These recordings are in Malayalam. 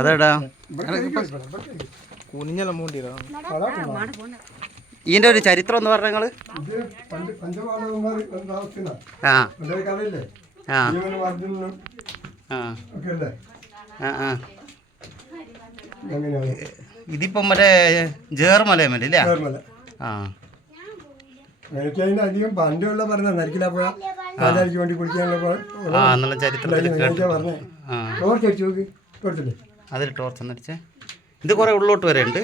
അതെടാ ഇതിന്റെ ഒരു ചരിത്രം എന്ന് പറഞ്ഞ നിങ്ങള് ഇതിപ്പം മറ്റേ ജേർമലയല്ലേ ആ അധികം പണ്ടുള്ള പറഞ്ഞ നരിക്കിലാപ്പുഴ പാലാരിക്ക് വേണ്ടി കുടിക്കാനുള്ള ചരിത്രത്തിൽ അതിൽ ടോർച്ച് അടിച്ചേ. ഇത് കുറെ ഉള്ളോട്ട് വരെ ഉണ്ട്.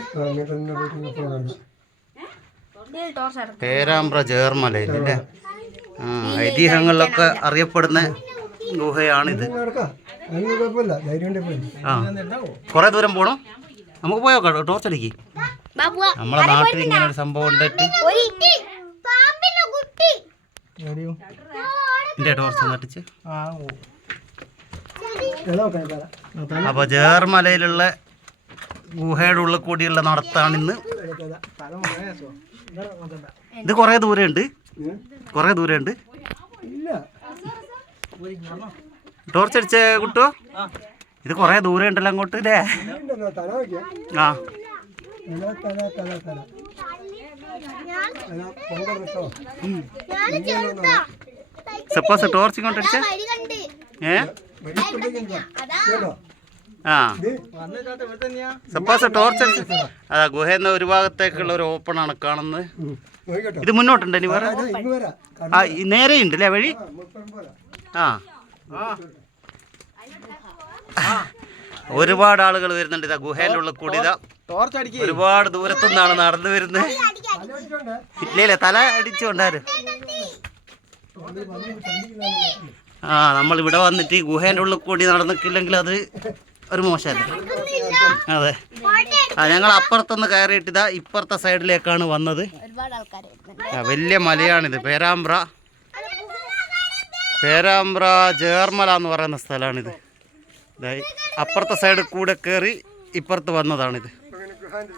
പേരാമ്പ്ര ജേർമലയില്ലേ? ഐതിഹ്യങ്ങളിലൊക്കെ അറിയപ്പെടുന്ന ഗുഹയാണിത്. ആ കുറെ ദൂരം പോണോ? നമുക്ക് പോയോക്കാം. ടോർച്ച് അടിക്ക്. നമ്മളെ നാട്ടിൽ ഇങ്ങനെ ഒരു സംഭവം ഉണ്ടായിട്ട് ടോർച്ച് നട്ടിച്ച്. അപ്പൊ ജേർമലയിലുള്ള ഗുഹയുടെ ഉള്ളിൽ കൂടിയുള്ള നടത്താണിന്ന്. ഇത് കൊറേ ദൂരമുണ്ട്. ടോർച്ച് അടിച്ച കുട്ടോ? ഇത് കൊറേ ദൂരം ഉണ്ടല്ലോ അങ്ങോട്ട് അല്ലേ? ആ സപ്പോസ് ടോർച്ച് ഇങ്ങോട്ട് അടിച്ച സപ്പോസ് ടോർച്ച് അടിച്ച അതാ ഗുഹയെന്ന ഒരു ഭാഗത്തേക്കുള്ള ഒരു ഓപ്പൺ ആണ് കാണുന്നത്. ഇത് മുന്നോട്ടുണ്ട് ഇനി വേറെ നേരെയുണ്ട് അല്ലേ വഴി? ആ ഒരുപാട് ആളുകൾ വരുന്നുണ്ട്. ഇതാ ഗുഹേൻ്റെ ഉള്ളിൽ കൂടി ഇതാ ഒരുപാട് ദൂരത്തുനിന്നാണ് നടന്നു വരുന്നത്. ഇല്ലേ തല അടിച്ചുകൊണ്ടാര് നമ്മൾ ഇവിടെ വന്നിട്ട് ഈ ഗുഹേൻ്റെ ഉള്ളിൽ കൂടി നടന്നിട്ടില്ലെങ്കിൽ അത് ഒരു മോശമല്ല. അതെ ഞങ്ങൾ അപ്പുറത്തുനിന്ന് കയറിയിട്ട് ഇതാ ഇപ്പുറത്തെ സൈഡിലേക്കാണ് വന്നത്. വലിയ മലയാണിത്. പേരാമ്പ്ര ജേർമല എന്ന് പറയുന്ന സ്ഥലമാണിത്. അപ്പുറത്തെ സൈഡിൽ കൂടെ കയറി ഇപ്പുറത്ത് വന്നതാണിത്.